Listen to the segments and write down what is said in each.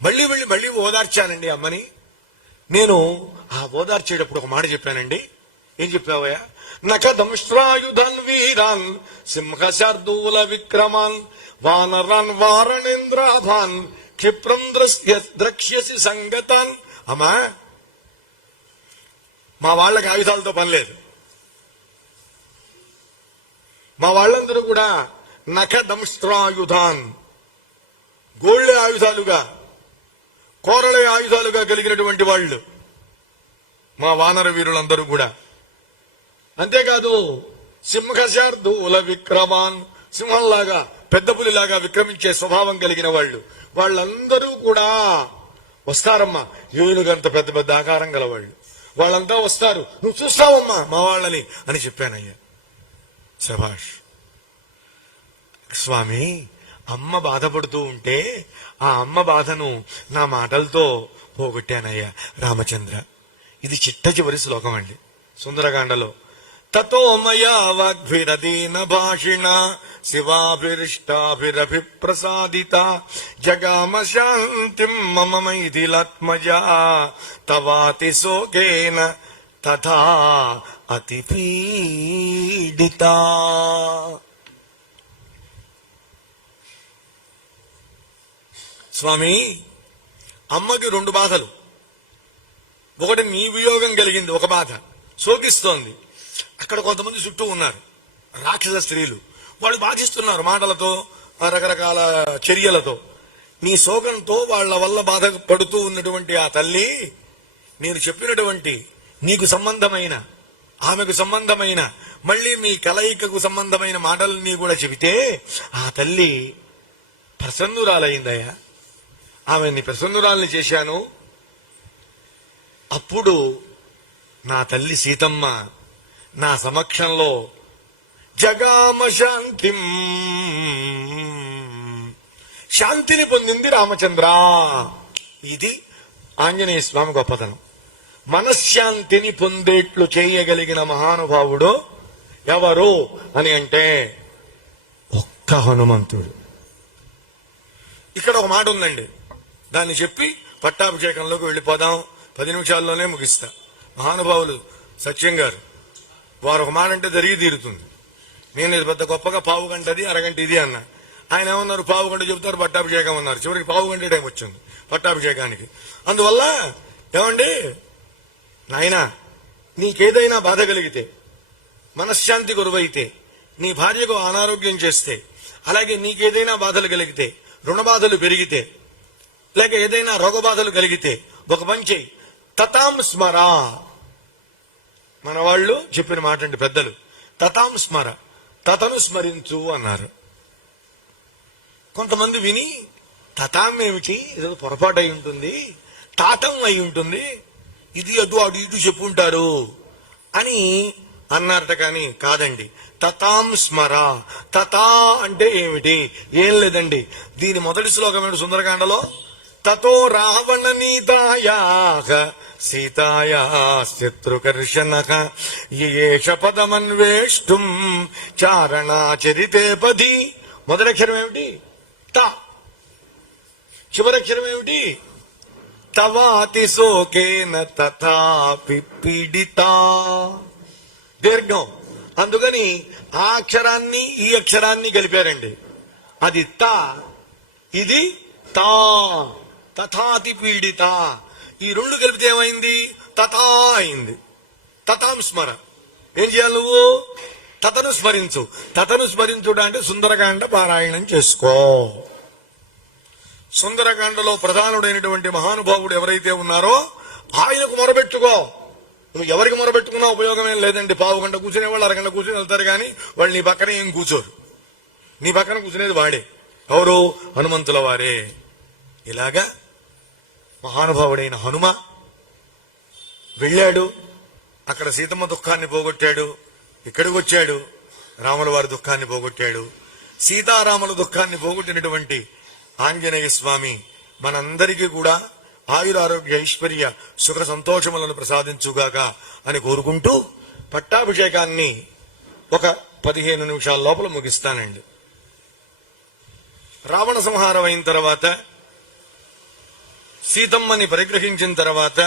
మళ్ళీ వెళ్ళి మళ్ళీ ఓదార్చానండి అమ్మని. నేను ఆ ఓదార్చేటప్పుడు ఒక మాట చెప్పానండి. ఏం చెప్పావయ్యా? నఖదంశ్రాయుధాన్ వీరాన్ సింహశార్దూల విక్రమాన్ వానరాన్ వారణేంద్రాభాన్ క్షిప్రం ద్రక్ష్యసి సంగతాన్. అమ్మా, మా వాళ్ళకి ఆయుధాలతో పని లేదు. మా వాళ్ళందరూ కూడా నఖదంశ్రాయుధాన్, గోళ్లే ఆయుధాలుగా, కోరలే ఆయుధాలుగా కలిగినటువంటి వాళ్ళు మా వానర వీరులందరూ కూడా. అంతేకాదు సింహశార్దూల విక్రమాన్, సింహంలాగా పెద్ద పులిలాగా విక్రమించే స్వభావం కలిగిన వాళ్ళు. వాళ్ళందరూ కూడా వస్తారమ్మా, ఏనుగంత పెద్ద పెద్ద ఆకారం గల వాళ్ళు. వాళ్ళంతా వస్తారు, నువ్వు చూస్తావమ్మా మా వాళ్ళని అని చెప్పానయ్యా. శభాష్ స్వామి. అమ్మ బాధపడుతూ ఉంటే ఆ అమ్మ బాధను నా మాటలతో పోగొట్టానయ్యా రామచంద్ర. ఇది చిట్ట చివరి శ్లోకం అండి సుందరకాండలో. తతో మయా వాగ్భిరదీన భాషిణ శివాభిరిష్టాభిరభిప్రసాదిత జగామ శాంతిం మమ మైథిలాత్మజా తవాతి శోకేన తథా అతి పీడిత. స్వామి, అమ్మకి రెండు బాధలు. ఒకటి నీ వియోగం కలిగింది, ఒక బాధ శోకిస్తోంది. అక్కడ కొంతమంది చుట్టూ ఉన్నారు రాక్షస స్త్రీలు, వాళ్ళు బాధిస్తున్నారు మాటలతో, రకరకాల చర్యలతో. నీ శోకంతో వాళ్ల వల్ల బాధపడుతూ ఉన్నటువంటి ఆ తల్లి నేను చెప్పినటువంటి నీకు సంబంధమైన, ఆమెకు సంబంధమైన, మళ్ళీ మీ కలయికకు సంబంధమైన మాటలన్నీ కూడా చెబితే ఆ తల్లి ప్రసన్నురాలైందయ్యా. ఆమెని ప్రసన్నురాల్ని చేశాను. అప్పుడు నా తల్లి సీతమ్మ నా సమక్షంలో జగామ శాంతిం, శాంతిని పొందింది రామచంద్ర. ఇది ఆంజనేయ స్వామి గొప్పతనం. మనశ్శాంతిని పొందేట్లు చేయగలిగిన మహానుభావుడు ఎవరు అని అంటే ఒక్క హనుమంతుడు. ఇక్కడ ఒక మాట ఉందండి, దాన్ని చెప్పి పట్టాభిషేకంలోకి వెళ్ళిపోదాం. 10 నిమిషాల్లోనే ముగిస్తా. మహానుభావులు సత్యం గారు వారు ఒక మాట అంటే జరిగి తీరుతుంది. నేను ఇది పెద్ద గొప్పగా పావు గంటది అరగంట ఇది అన్నా. ఆయన ఏమన్నారు, పావు గంట చెబుతారు, పట్టాభిషేకం అన్నారు. చివరికి పావు గంట టైం వచ్చింది పట్టాభిషేకానికి. అందువల్ల ఏమండి నాయనా, నీకేదైనా బాధ కలిగితే, మనశ్శాంతి గురువైతే, నీ భార్యకు అనారోగ్యం చేస్తే, అలాగే నీకేదైనా బాధలు కలిగితే, రుణ బాధలు పెరిగితే, లేక ఏదైనా రోగ బాధలు కలిగితే ఒక పని చెయ్యి, తతాం స్మర. మన వాళ్ళు చెప్పిన మాట అండి పెద్దలు, తతాం స్మర, తతను స్మరించు అన్నారు. కొంతమంది విని తతాం ఏమిటి, ఏదో పొరపాటు అయి ఉంటుంది, తాతం అయి ఉంటుంది, ఇది అటు అటు ఇటు చెప్పుంటారు అని అన్నారట. కానీ కాదండి, తతాం స్మర. తతా అంటే ఏమిటి? ఏం లేదండి. దీని మొదటి శ్లోకం ఏమిటి సుందరకాండలో? తతో రావణ నీతాయా సీతాయా శత్రుకర్షణః యేష పదమన్వేష్టుం చారణాచరితే పది. మొదలక్షరం ఏమిటి? త. చివరక్షరం ఏమిటి? తవాతి శోకేన తథాపి పీడిత. దీర్ఘం. అందుకని ఆ అక్షరాన్ని ఈ అక్షరాన్ని కలిపారండి. అది త, ఇది తా. తథాతి పీడిత. ఈ రెండు కలిపితే ఏమైంది? తథా అయింది. తథాం స్మర. ఏం చేయాలి నువ్వు? తతను స్మరించు. తతను స్మరించుట అంటే సుందరకాండ పారాయణం చేసుకో. సుందరకాండలో ప్రధానుడైనటువంటి మహానుభావుడు ఎవరైతే ఉన్నారో ఆయనకు మొరబెట్టుకో. నువ్వు ఎవరికి మొరబెట్టుకున్నా ఉపయోగమేం లేదండి. పావు గంట కూర్చునే వాళ్ళు అరగంట కూర్చుని వెళ్తారు, కానీ వాళ్ళు నీ పక్కన ఏం కూర్చోరు. నీ పక్కన కూర్చునేది వాడే. ఎవరు? హనుమంతుల వారే. ఇలాగా మహానుభావుడైన హనుమ వెళ్ళాడు, అక్కడ సీతమ్మ దుఃఖాన్ని పోగొట్టాడు. ఇక్కడికి వచ్చాడు, రాముల వారి దుఃఖాన్ని పోగొట్టాడు. సీతారాముల దుఃఖాన్ని పోగొట్టినటువంటి ఆంజనేయ స్వామి మనందరికీ కూడా ఆయురారోగ్య ఐశ్వర్య సుఖ సంతోషములను ప్రసాదించుగాక అని కోరుకుంటూ పట్టాభిషేకాన్ని ఒక 15 నిమిషాల లోపల ముగిస్తానండి. రావణ సంహారం అయిన తర్వాత సీతమ్మని పరిగ్రహించిన తర్వాత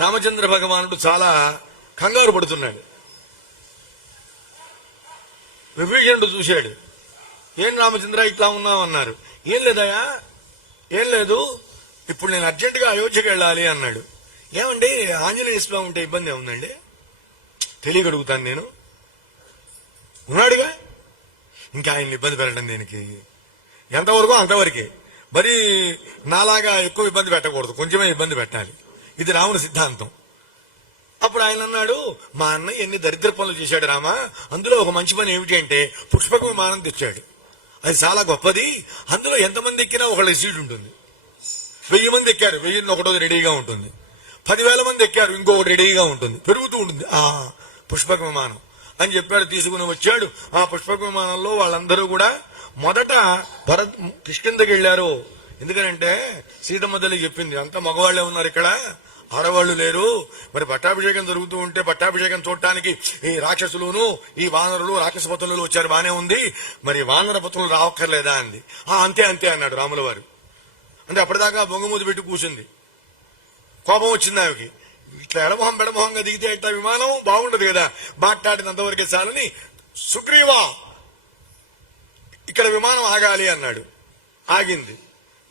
రామచంద్ర భగవానుడు చాలా కంగారు పడుతున్నాడు. విభీషణుడు చూశాడు. ఏం రామచంద్ర ఇట్లా ఉన్నావు అన్నారు. ఏం లేదయా, ఏం లేదు, ఇప్పుడు నేను అర్జెంటుగా అయోధ్యకి వెళ్ళాలి అన్నాడు. ఏమండి ఆంజనేయ స్వామి ఉంటే ఇబ్బంది ఏముందండి? తెలియగలుగుతాను నేను, ఉన్నాడుగా, ఇంకా ఆయన ఇబ్బంది పెట్టడం దేనికి? ఎంతవరకు అంతవరకే, మరి నాలాగా ఎక్కువ ఇబ్బంది పెట్టకూడదు, కొంచెమే ఇబ్బంది పెట్టాలి. ఇది రాముని సిద్ధాంతం. అప్పుడు ఆయన అన్నాడు, మా అన్నయ్య ఎన్ని దరిద్ర పనులు చేశాడు రామా, అందులో ఒక మంచి పని ఏమిటి అంటే పుష్పక విమానం తెచ్చాడు. అది చాలా గొప్పది. అందులో ఎంతమంది ఎక్కినా ఒకళ్ళ సీట్ ఉంటుంది. 1000 మంది ఎక్కారు, 1000 ఒకటోది రెడీగా ఉంటుంది. 10,000 మంది ఎక్కారు, ఇంకొకటి రెడీగా ఉంటుంది, పెరుగుతూ ఉంటుంది ఆ పుష్పక విమానం అని చెప్పాడు. తీసుకుని వచ్చాడు. ఆ పుష్పక విమానంలో వాళ్ళందరూ కూడా మొదట కిష్కిందకి వెళ్ళారు. ఎందుకంటే సీతమ్మ తల్లి చెప్పింది, అంతా మగవాళ్లే ఉన్నారు, ఇక్కడ ఆడవాళ్లు లేరు. మరి పట్టాభిషేకం జరుగుతూ ఉంటే పట్టాభిషేకం చూడటానికి ఈ రాక్షసులును ఈ వానరులు రాక్షస పతులు వచ్చారు, బానే ఉంది, మరి వానర పతులు రావక్కర్లేదా అంది. అంతే అంతే అన్నాడు రాముల వారు. అంటే అప్పటిదాకా బొంగమూతి పెట్టి కూర్చుంది. కోపం వచ్చింది ఆమెకి. ఇట్లా ఎడమొహం బెడమొహంగా దిగితే ఇట్లా విమానం బాగుండదు కదా, మాట్లాడినంతవరకే చాలని, సుగ్రీవా ఇక్కడ విమానం ఆగాలి అన్నాడు. ఆగింది.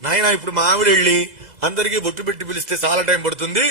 నాయన ఇప్పుడు మా ఆవిడ వెళ్ళి అందరికీ బొట్టు పెట్టి పిలిస్తే చాలా టైం పడుతుంది,